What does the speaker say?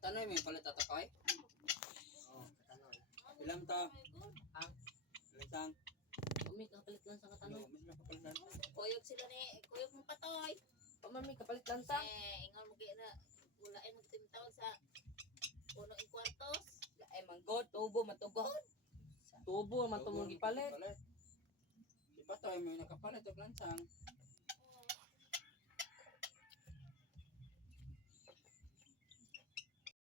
Tanoy may palit tatakoy. Oh, katanoy. Ilang ta? Ang Ilang umi kapalit lang sa katanoy. Kuyog sila ni, kuyog mong patoy. Pamami kapalit lang sa. Ingon mo kaya na, ulain mo timtawag sa puno in kwartos. Ay manggod, tubo matugod. Tubo man tumong gipalit. Di pa tayo may nakapalit og lansang.